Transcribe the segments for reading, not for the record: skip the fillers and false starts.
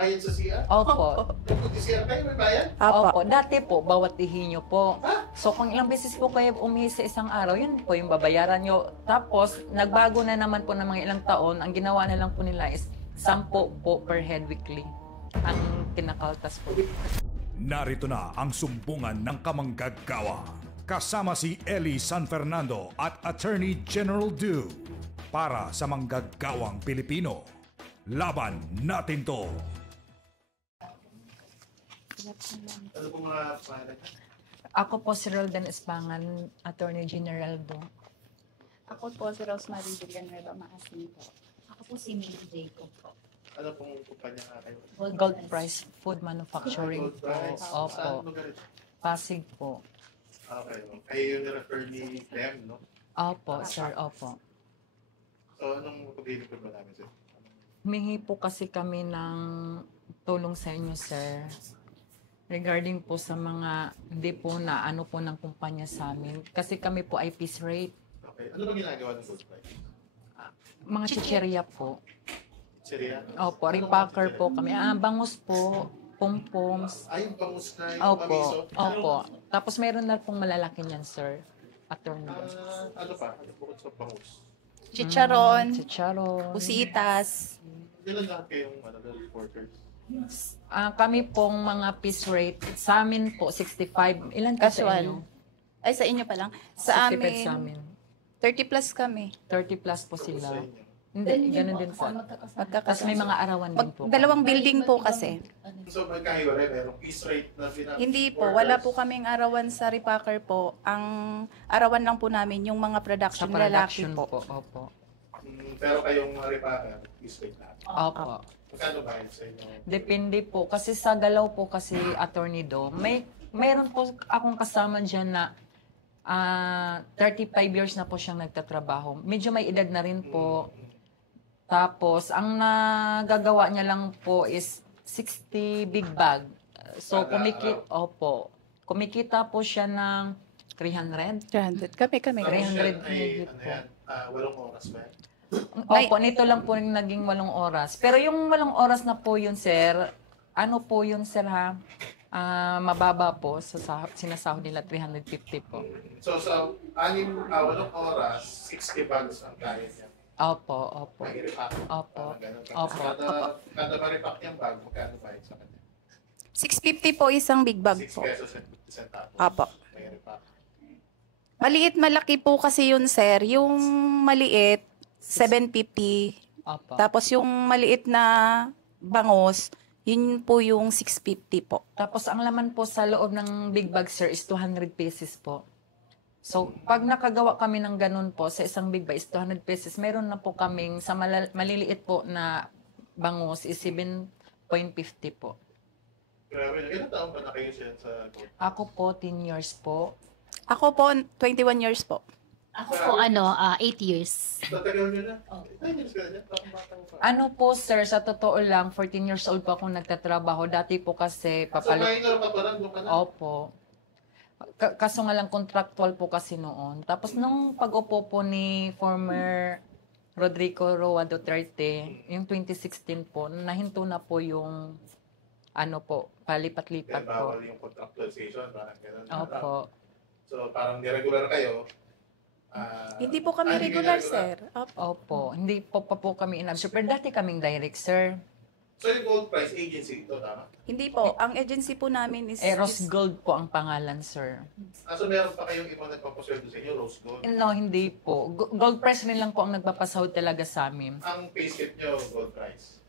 Bayad sa CR? Opo. Mag-CR kayo, may bayad? Opo. Dati po, bawat ihi nyo po. Ha? So, kung ilang beses po kayo umihi sa isang araw, yun po yung babayaran nyo. Tapos, nagbago na naman po ng mga ilang taon. Ang ginawa na lang po nila is 10 po per head weekly. Ang kinakaltas po. Narito na ang sumbungan ng kamanggagawa. Kasama si Eli San Fernando at Attorney General Du para sa manggagawang Pilipino. Laban natin to! Ano po mga pangalan? Ako po si Roldan Espangan, Attorney General Do. Ako po si Rosemary Villanueva Maasin po. Ako po si Mary Jacob po. Ano pong kumpanya nga kayo? Gold Price Food Manufacturing Gold po. Price. Saan Opo. lugar ito? Pasig po. Okay. Kayo yung na-refer ni Clem, no? Opo, sir. Opo. So, anong pag-refer ba namin, sir? Humingi po kasi kami ng tulong sa inyo, sir. Regarding po sa mga hindi po na ano po ng kumpanya sa amin. Kasi kami po ay piece rate. Okay. Ano ba ginagawa ng Gold Price? Mga chicheria po. Seria? Opo, repacker po kami. Bangus po, pom-poms. Ay, yung bangus na yung Opo, pamiso. opo. Tapos meron na pong malalaki niyan, sir. Attorney. Ano pa? Ano bukod sa bangus? Chicharon, Chicharon. pusitas. Ilan lahat kayong reporters? Kami pong mga piece rate. Sa amin po, 65. Ilan po sa Casual. inyo? Ay, sa inyo pa lang. Sa 65 sa amin, amin. 30 plus kami. 30 plus po Sa sila. inyo? Hindi, ganun din po. Tapos Magkakasama. may mga arawan din po. Dalawang building po kasi. So, magkahiwalay, merong piece rate na Hindi po, wala po kaming arawan sa repacker po. Ang arawan lang po namin yung mga Sa production, production lalaki po. po. Opo. Pero kayong repacker, piece rate lahat. Opo. Magkano ba yun sa inyo? Depende po. Kasi sa galaw po kasi, Attorney Do, mayroon po akong kasama dyan na 35 years na po siyang nagtatrabaho. Medyo may edad na rin po. Tapos, ang nagagawa niya lang po is 60 big bag. So, kumikita po siya ng 300. 300. Kami. 300 ay, higit ano po. yan? 8 oras ba yan? Opo, nito lang po yung naging 8 oras. Pero yung 8 oras na po yun, sir, ano po yun, sir, ha? Mababa po. Sinasahod nila 350 po. So, sa 8 oras, 60 bags ang kaya niya. Opo. May repack. Opo. Opo. Kada ma-repack niyang bag, magkano ba yun sa kanya? 650 po isang big bag 6 po. pesos and 50 centavos. Apo. May repack. Maliit, malaki po kasi yun, sir. Yung maliit, 750. Opo. Tapos yung maliit na bangos, yun po yung 650 po. Tapos ang laman po sa loob ng big bag, sir, is 200 pesos po. So, pag nakagawa kami ng ganun po, sa isang big bag is 200 pesos, meron na po kaming, sa maliliit po na bangus is 7.50 po. Grabe. Ilang taon ba na kayo siya sa court? Ako po, 10 years po. Ako po, 21 years po. Ako po 8 years. Tatagal nyo na? 9 years ka na dyan? Parang batang pa. Ano po, sir, sa totoo lang, 14 years old po akong nagtatrabaho. Dati po kasi So, papalit. minor ka pa lang, doon ka na? Opo. Kaso nga lang contractual po kasi noon. Tapos nung pag-upo po ni former Rodrigo Roa Duterte, yung 2016 po, nahinto na po yung palipat-lipat Kaya po. bawal yung contractualization, parang gano'n. Opo. So, parang niregular kayo. Hindi po kami regular, sir. Opo. Opo. Hindi po pa po kami in-absorb. Pero dati kaming direct, sir. So, yung Gold Price Agency ito, tama? Hindi po. Ang agency po namin is... Eros Gold po ang pangalan, sir. So, meron pa kayong ibang nagpapasweldo sa inyo, Rose Gold? No, hindi po. Gold price rin lang po ang nagpapasahod talaga sa amin. Ang payslip nyo, Gold Price?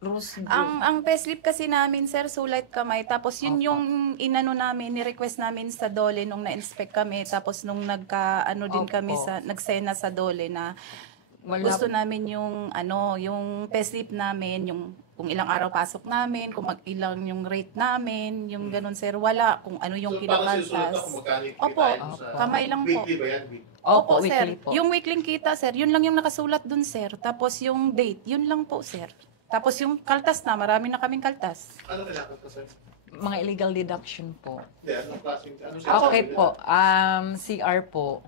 Rose Gold. Ang payslip kasi namin, sir, sulat kamay. Tapos yun Opo. yung inano namin, ni-request namin sa DOLE nung na-inspect kami. Tapos nung din Opo. kami nagsena sa DOLE na gusto namin yung yung payslip namin, yung kung ilang araw pasok namin, kung ilang yung rate namin, yung ganun, sir. Wala kung ano yung So, parang sinusulat na kinakaltas. kung magkano yung Opo, kitain mo sa... kamay lang po. Weekly ba yan? Opo, sir. weekly po. Yung weekly kita, sir, yun lang yung nakasulat dun, sir. Tapos yung date, yun lang po, sir. Tapos yung kaltas na, marami na kaming kaltas. Ano kailangan ka, sir? Mga illegal deduction po. Hindi, anong klaseng... Ano Okay po. CR po.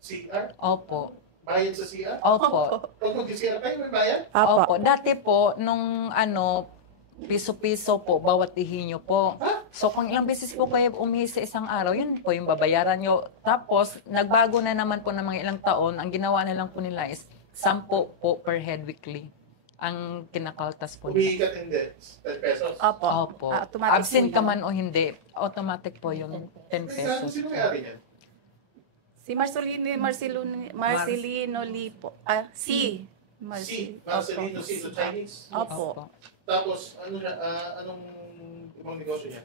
CR? Opo. Bayad sa CR? Opo. Pag mag-CR kayo, may bayad? Opo. Dati po, nung piso-piso po, bawat ihi nyo po. So, kung ilang beses po kayo umihi sa isang araw, yun po yung babayaran nyo. Tapos, nagbago na naman po ng mga ilang taon, ang ginawa na lang po nila is 10 po per head weekly. Ang kinakaltas po nila. Umiikat hindi. 10 pesos. Opo. Automatic Absent po ka yun. man o hindi, automatic po yung 10 pesos. Sino may-ari niyan? Si Marcelino Lee po. Si. Si, Marcelino Si, so Chinese. Opo. Tapos, anong ibang negosyo niya?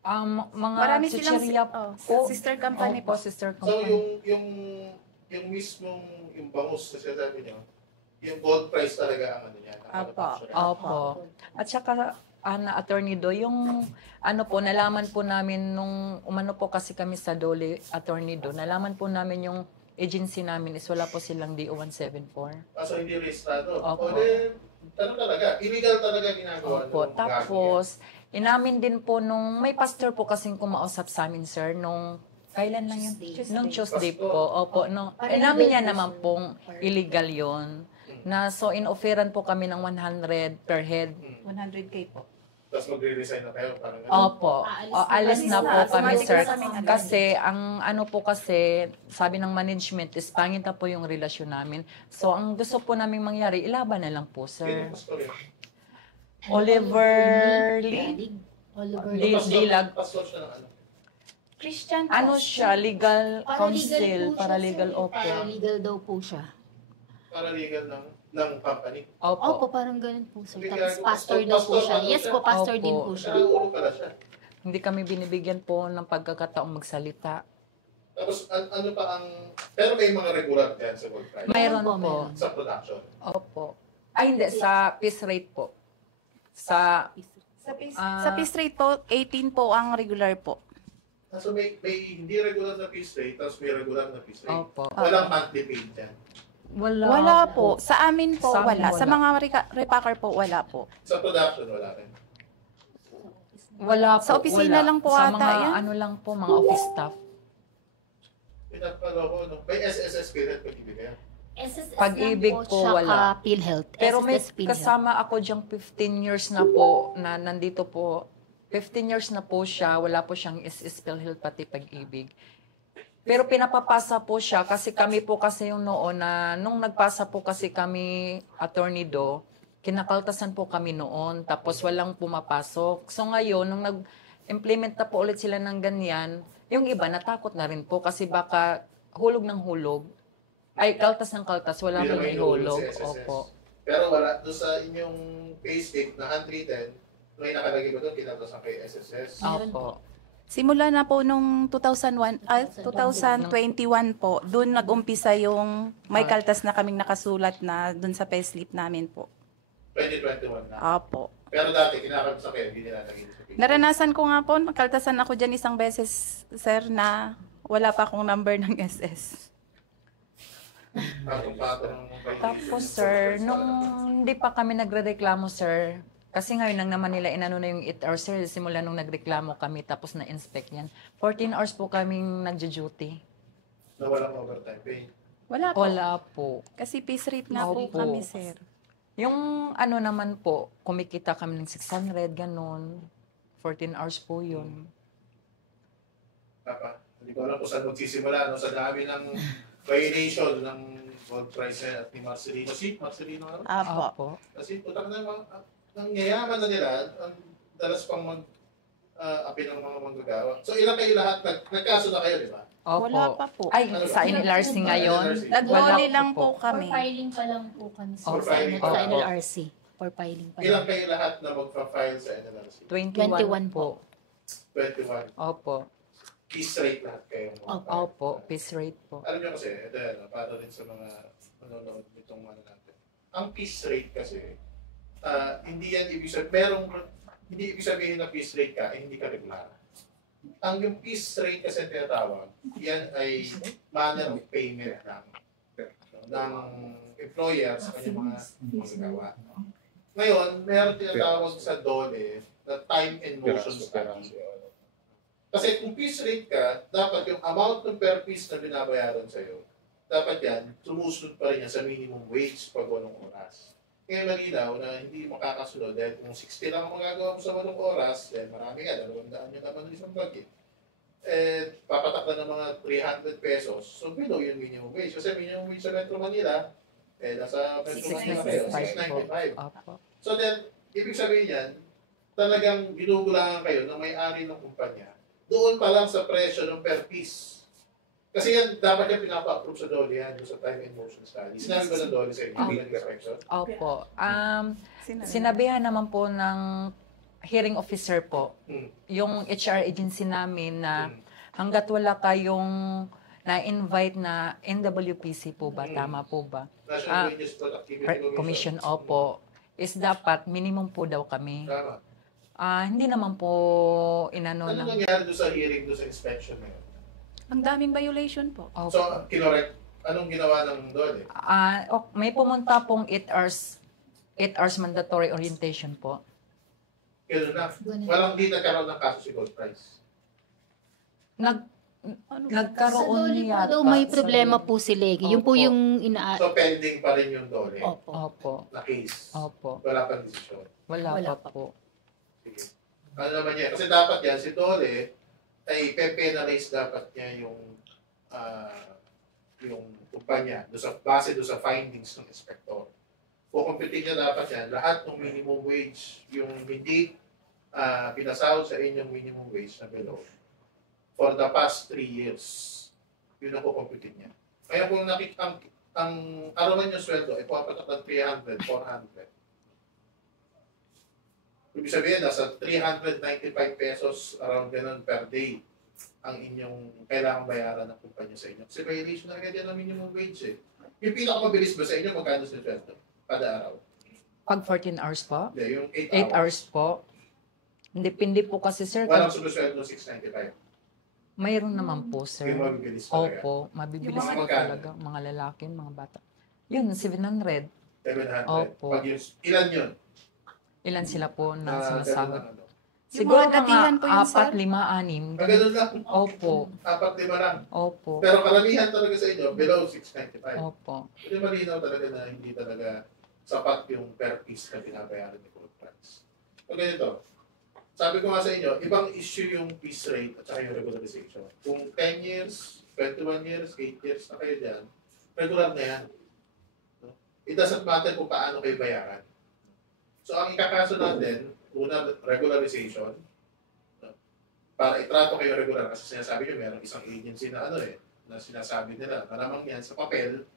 Mga Marami silang chicheria po. sister company Opo, po. sister So, company. yung mismong, yung bangus na sinasabi niyo, yung gold price talaga ang ano niya. ang Opo. production niya. Opo. At saka, Attorney Do, yung nalaman po namin nung umano po kasi kami sa Dole, Attorney Do, nalaman po namin yung agency namin is wala po silang DO 174. So, hindi rehistrado. Opo. O then, talaga, illegal talaga ginagawa Opo. ng Tapos, inamin din po nung, may pastor po kasing kumausap sa amin, sir, nung, kailan lang yun? Tuesday. Nung Tuesday Pastor. po. Opo. No, Parang inamin niya illegal naman po, pong sir. illegal yon na so in-offeran po kami ng 100 per head. 100K po. Tapos magre-resign na kayo. Parang ganun. Opo. Aalis Alis na po na. kami, Automatic sir. na kami agad. Kasi, ang kasi, sabi ng management is pangit na po yung relasyon namin. So, ang gusto po namin mangyari, ilaban na lang po, Sino sir. pastor yun? Oliver Lee. Oliver Lee. Lee. Dilag. Pastor siya ng ano? Christian po. Ano siya? Legal Paralegal counsel. po siya, Paralegal, sir. opo. Paralegal daw po siya. Paralegal ng company. Opo. Opo, parang ganun po, sir. Hindi Tapos kaya- pastor daw po siya. pastor Yes siya? po, pastor Opo. din po siya. Siya ulo pala siya. Hindi kami binibigyan po ng pagkakataong magsalita. Tapos ano pa ang... Pero may mga regular dyan sa World Prize. Mayroon Meron po, po. meron. Sa production. Opo. Ay, hindi. Sa piece rate po. Sa, Sa piece rate po, 18 po ang regular po. So may hindi regular na piece rate, tapos may regular na piece rate. opo. Walang monthly paid dyan. Wala po. Sa amin po, Sa amin wala. Sa wala. mga repacker po, wala po. Sa production, wala rin. Wala po. Sa opisina wala. lang po Sa ata mga yan. ano lang po, mga office staff. Pinapalo ko, no? May SSS period pag-ibig kayo. SSS Pag-ibig lang po, tsaka wala. PhilHealth. Pero may SSS PhilHealth. kasama ako diyang 15 years na po, na nandito po. 15 years na po siya, wala po siyang SS PhilHealth pati pag-ibig. Pero pinapapasa po siya kasi kami po kasi yung noon na nung nagpasa po kasi kami, Attorney Do, kinakaltasan po kami noon tapos walang pumapasok. So ngayon, nung nag-implement na po ulit sila ng ganyan, yung iba natakot na rin po kasi baka hulog ng hulog. Ay, kaltas ng kaltas, wala Hindi pong naman inuulo ihulog. sa SSS. Opo. Pero wala, doon sa inyong payslip na handwritten, may nakalagay ba doon, kinapos ang kay SSS? Meron Opo. Simula na po nung 2021 po, doon nag-umpisa yung may kaltas na kaming nakasulat na doon sa payslip namin po. 2021 na. Opo. Pero dati, kinakabos kayo, hindi nilalagay sa payslip. Naranasan ko nga po, nakaltasan ako dyan isang beses, sir, na wala pa akong number ng SS. Patong-patong ng payslip. Tapos sir, nung hindi pa kami nagrereklamo sir, kasi ngayon lang naman nila inano na yung 8 hours sir, simula nung nagreklamo kami tapos na-inspect yan. 14 hours po kaming nagjo-duty. Na walang overtime pay. Wala po. Wala po. Kasi piece rate nga po Opo. kami, sir. Yung ano naman po, kumikita kami ng 600, ganun. 14 hours po yun. Papa, hindi ko alam kung saan magsisimula, no? Sa dami ng violation ng World Prize at ni Marcelino. Si Marcelino, ano? Apo. Opo. Kasi putang na nangyayaman na nila, ang dalas pang api ng mga manggagawa. So ilang kayo lahat, nagkaso na kayo, di ba? Opo. Wala pa po. Ay, sa NLRC ngayon. Nag-volley wala lang po. po kami. For filing pa lang po kami sa For filing pa sa lang. NLRC. For filing pa Ilang lang. kayo lahat na magpa-file sa NLRC? 21 po. 21. Opo. Peace rate lahat kayo. Opo. Peace rate po. Alam niyo kasi, ito yan, para rin sa mga manonood nitong ano natin. Ang peace rate kasi, hindi yan ibig sabihin, hindi ibig sabihin na peace rate ka, hindi ka regular. Ang yung peace rate kasi tinatawag, yan ay manner of payment ng employer sa kanyang mga magagawa. Ngayon, meron tinatawag sa DOLE na time and motion study. Kasi kung piece rate ka, dapat yung amount ng per piece na binabayaran sa'yo, dapat yan, sumusunod pa rin yan sa minimum wage pag 8 oras. Kaya malinaw na hindi makakasunod dahil kung 60 lang ang magagawa mo sa 8 oras, dahil marami nga, 200 yung naman ng isang budget. Papatak na ng mga 300 pesos, so below yung minimum wage. Kasi minimum wage sa Metro Manila, nasa Metro Manila kayo, 695. Opo. So then, ibig sabihin yan, talagang ginugulangan kayo ng may-ari ng kumpanya doon pa lang sa presyo ng per piece. Kasi yan, dapat yan pinapa-approve sa DOLE yan, sa time and motion study. Sinabi ba ng DOLE sa inyo, bilang inspection? Opo. Sinabihan naman po ng hearing officer po, yung HR agency namin na hanggat wala kayong na-invite na NWPC po ba, tama po ba? National Wages Productivity Commission, opo, is dapat minimum po daw kami. Tama. Hindi naman po inano Ano ng... nangyari doon sa hearing, doon sa inspection na yun? Ang daming violation po. Opo. So, kinorek, anong ginawa ng DOLE? May pumunta pong 8 hours mandatory orientation po. Kailan na? Walang di nagkaroon ng kaso si Gold Price. Nagkaroon Sa Dolly po yata. daw may sa problema Dolly. po si Leggy. Yun po Opo. yung So, pending pa rin yung DOLE Opo. Opo. na case. Opo. Wala pang desisyon. Wala Wala pa pa. po. Sige. Ano naman yan? Kasi dapat yan, si DOLE, ay pe-penalize dapat niya yung kumpanya base doon sa findings ng inspector. Kukumpitin niya dapat yan, lahat ng minimum wage, yung hindi pinasahod sa inyong minimum wage na below for the past 3 years. Yun ang kukumpitin niya. Kaya kung ang arawan yung sweldo ay pumapatak ng 300, 400. Ibig sabihin, nasa 395 pesos around ganun per day ang inyong kailangang bayaran ng kumpanya sa inyo. Kasi violation na agad yan ng minimum wage eh. Yung pinakamabilis ba sa inyo, magkano sa sweldo? Kada araw? Pag 14 hours po? Hindi, yung 8 hours po? Depende po kasi, sir. Walang sumusweldo ng 695. Mayroon naman po, sir. Yung mabibilis talaga. Opo, mabibilis Yung mga po magkano? talaga. Mga lalaki, mga bata. Yun, 700. 700. Opo. Pag yun, ilan yun? Ilan sila po na Ganun sinasahod? lang, ano? Siguro mga datihan po yun, mga 4, sir. 5, 6. Ganun lang. Opo. 4-5 lang. Opo. Pero karamihan talaga sa inyo, below 695. Opo. Hindi malinaw talaga na hindi talaga sapat yung per piece na binabayaran ni Gold Price. So ganito, sabi ko nga sa inyo, ibang issue yung piece rate at saka yung regularization. Kung 10 years, 21 years, 8 years na kayo dyan, regular na yan. No? It doesn't matter kung paano kayo bayaran. So ang ikakaso natin, una, regularization. No? Para itrato kayo regular kasi sinasabi nyo, meron isang agency na na sinasabi nila, malamang yan sa papel,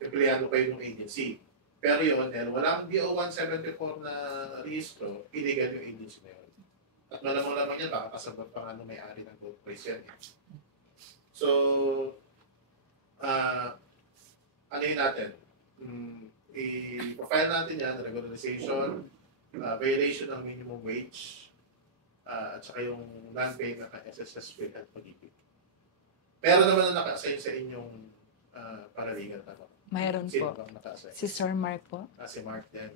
empleyado kayo ng agency. Pero yun, walang DO 174 na rehistro, illegal yung agency na yun. At malamang yan, baka kasabot pa nga nung may-ari ng Gold Price yan. So, ano yun natin? I-profile natin yan, regularization, violation ng minimum wage, at saka yung non-payment ng SSS with at pag-ibig. Meron naman na naka-assign sa inyong paralingan na Mayroon sino po. bang naka-assign? Si Sir Mark po. Si Mark din.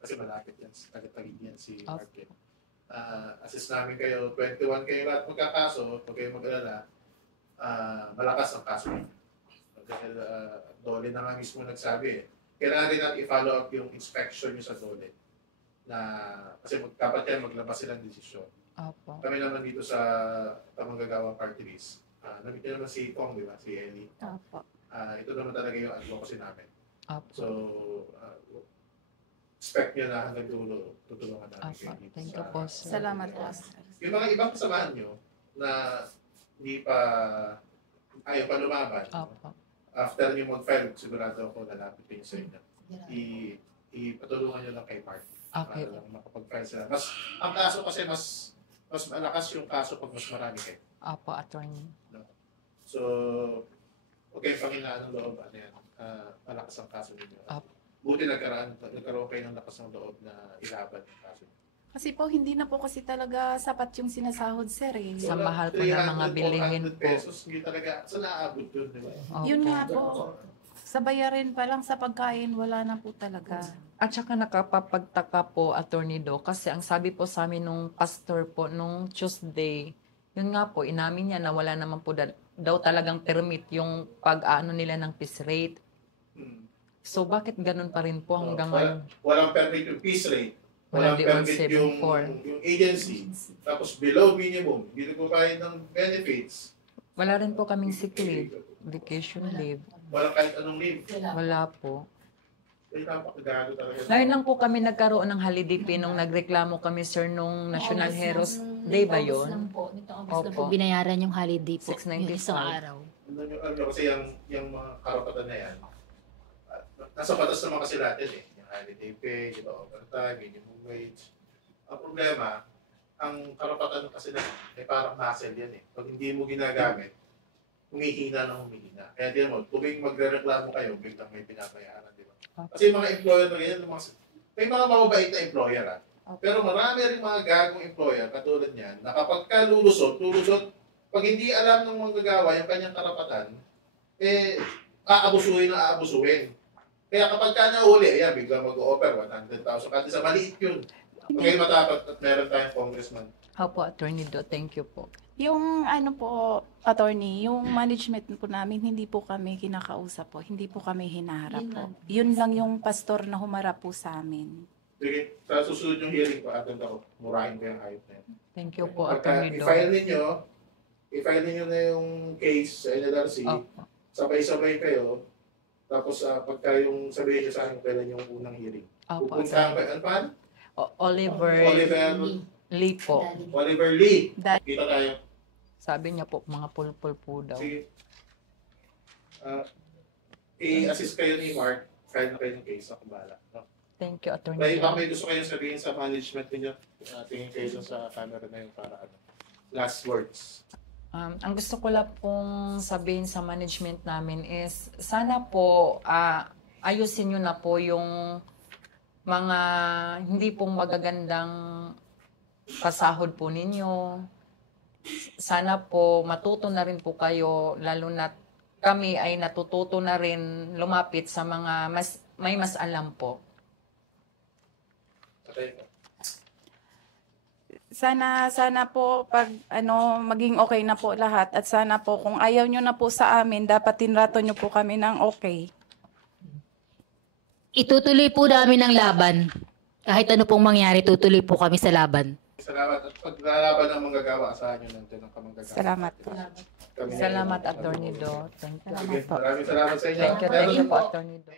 Kasi malapit yan. Tagatagin yan si Mark din. Assist namin kayo. 21 kayo lahat magkakaso. Huwag kayo mag-alala. Malakas ang kaso niyo. Dahil DOLE na nga mismo nagsabi eh. Kailangan rin natin i-follow up yung inspection nyo sa DOLE. Kasi dapat yan maglabas silang desisyon. Opo. Kami naman dito sa Tamanggagawa Party List. Nabit naman si Kong, di ba? Si Ellie. Opo. Ito naman talaga yung advocacy namin. Opo. So, expect nyo na hanggang dulo, tutulungan namin Opo. kayo dito Thank you sa... po, sir. Salamat po. Yung mga ibang kasamahan nyo na hindi pa ayaw pa lumaban, Opo. after nyo mag-file, sigurado ako lalapit kayo sa inyo. Ipatulungan nyo lang kay Mark. Okay. Para lang makapag-file sila. Ang kaso kasi mas malakas yung kaso pag mas marami kayo. Opo, attorney. So, okay, panghinaan ng loob, malakas ang kaso ninyo. Opo. Buti nagkaroon kayo ng lakas ng loob na ilaban yung kaso. Kasi po, hindi na po kasi talaga sapat yung sinasahod, sir eh. Sa mahal po ng mga 300, bilihin 400 po. pesos, hindi talaga, saan naaabot yun, di ba? Opo. Yun nga po. Sa bayarin pa lang sa pagkain, wala na po talaga. At saka nakapapagtaka po, Attorney Do, kasi ang sabi po sa amin nung pastor po, nung Tuesday, yun nga po, inamin niya na wala naman po daw talagang permit yung pag-ano nila ng piece rate. Hmm. So bakit ganun pa rin po hanggang Wala- ngayon? Walang permit yung piece rate. Wala Walang di permit 174. yung agency. Tapos below minimum, hindi nagbabayad ng benefits. Wala rin po kaming sick leave, vacation leave. Walang kahit anong leave. Wala po. Ay, napakagano talaga. Ngayon lang po kami nagkaroon ng holiday pay nung nagreklamo kami, sir, nung National Heroes Day ba August yun? lang po. Nitong August lang Opo. po binayaran yung holiday po. 695. Yung isang araw. Ano kasi yung mga karapatan na yan, nasa batas naman kasi natin eh. Yung holiday pay, yung overtime, minimum wage. Ang problema, ang karapatan kasi na ay parang muscle yan eh. Pag hindi mo ginagamit, humihina ng humihina. Kaya tiyan mo, tuwing magre-reklamo kayo, biglang may pinabayaran, di ba? Kasi yung mga employer na ganyan, may mga mababait na employer ah. Pero marami rin mga gagong employer, katulad niyan, na kapag ka lulusot, pag hindi alam ng manggagawa yung kanyang karapatan, eh, aabusuhin. Kaya kapag ka nahuli, ayan, biglang mag-o-offer 100,000. Kasi sa maliit yun. Okay, matapat at meron tayong congressman. Opo, Attorney Do, thank you po. Yung ano po, attorney, yung management po namin, hindi po kami kinakausap po. Hindi po kami hinaharap Yun po. lang. Yun lang yung pastor na humarap po sa amin. Sige, sa susunod yung hearing ko, attend ako. Murahin ko yung hayop na yun. Thank you po, Pagka Attorney Do. i-file ninyo na yung case sa NLRC, Opo. sabay-sabay kayo, tapos pagka yung sabihin nyo sa akin kailan yung unang hearing. Opo, Pupuntahan ko, ano pa? Oliver Lee po. Oliver Lee. Dahil Kita tayo. Sabi niya po, mga pulpul po daw. Sige. I-assist kayo ni Mark, file na kayo ng case, ako bahala. No? Thank you, Attorney May Do. baka may gusto kayong sabihin sa management ninyo, tingin kayo dun sa camera na yun para ano. Last words. Ang gusto ko lang pong sabihin sa management namin is, sana po ayusin nyo na po yung mga hindi pong magagandang pasahod po ninyo. Sana po matuto na rin po kayo, lalo na kami ay natututo na rin lumapit sa mga may mas alam po. Okay. sana po pag maging okay na po lahat at sana po kung ayaw nyo na po sa amin, dapat tinrato nyo po kami ng okay. Itutuloy po namin ang laban. Kahit ano pong mangyari, tutuloy po kami sa laban. Salamat. At paglalaban ng manggagawa, asahan nyo nandiyan ang kamanggagawa. Salamat po. Kami na- Salamat, Attorney Do. Thank you. Sige, maraming salamat sa inyo. Thank you Meron po, Attorney Do.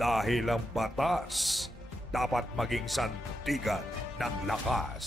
Dahil ang batas dapat maging sandigan ng lakas.